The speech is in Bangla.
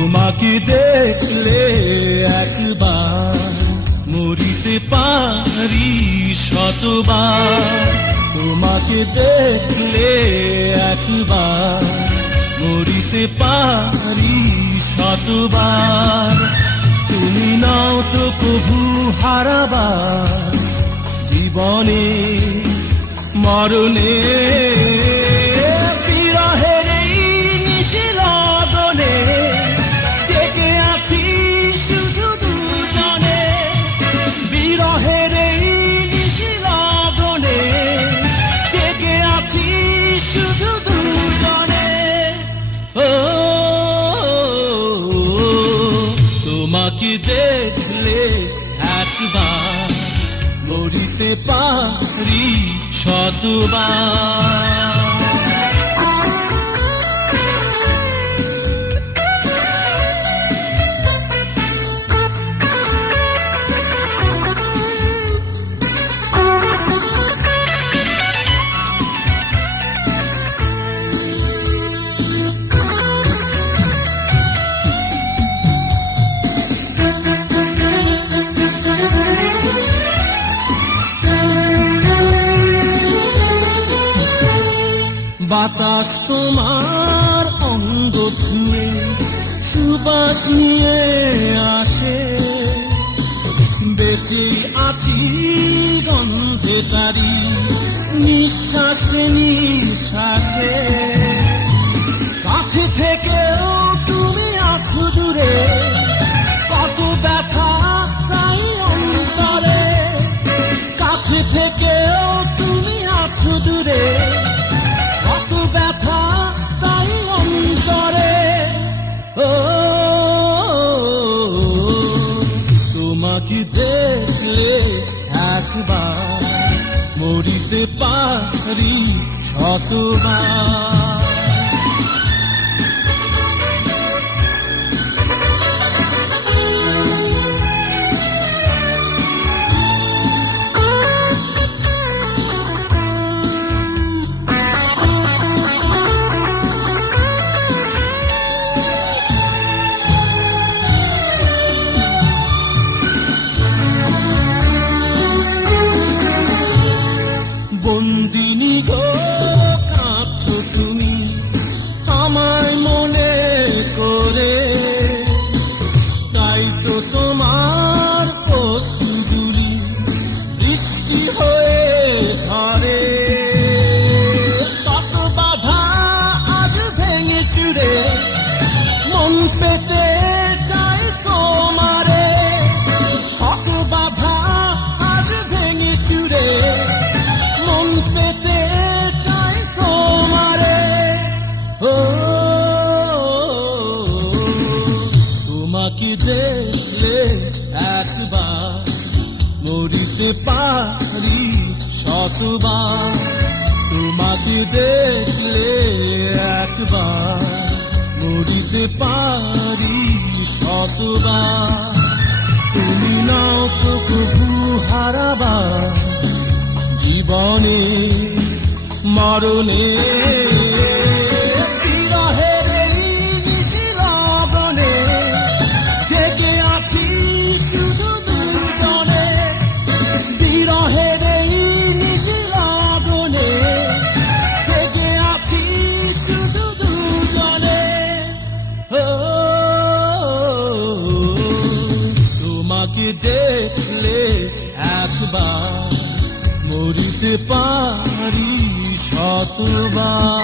তোমাকে দেখলে একবার মরিতে পারি শতবার। তোমাকে দেখলে একবার মরিতে পারি শতবার। তুমি নাও তো কভু হারাবার জীবনে মরণে। বিরহের এই নিশি লগনে জেগে আছি শুধু দুজনে। বিরহের এই নিশি লগনে জেগে আছি শুধু দুজনে। ও তোমাকে দেখলে একবার মরিতে পারি শতবার। বাতাস তোমার অঙ্গ ছুঁয়ে সুবাস নিয়ে আসে। বেঁচে আছি গন্ধে তারি নিঃশ্বাসে নিঃশ্বাসে। কাছে থেকেও তুমি আছো দূরে, কত ব্যথা তাই অন্তরে। কাছে থেকেও তুমি আছো দূরে, কত ব্যথা তাই অন্তরে। ও তোমাকে দেখলে একবার মরিতে পারি শতবার। বন্দিনী গো কাঁদছো তুমি আমায় মনে করে। তাই তো তোমার অশ্রুগুলি বৃষ্টি হয়ে ঝরে। কত বাধা আজ ভেঙে চুরে মন পেতে চাই তোমারে। কত বাধা আজ ভেঙে চুরে মন পেতে চাই তোমারে। ও তোমাকে দেখলে একবার মরিতে পারি শতবার। তোমাকে দেখলে একবার মরিতে পারি শতবার। তুমি নাও তো কভু হারাবার জীবনে মরণে। বিরহের এই নিশি লগনে জেগে আছি শুধু দুজনে। বিরহের এই নিশি লগনে জেগে আছি শুধু দুজনে। ও তোমাকে দেখলে একবার মরিতে পারি শতবার।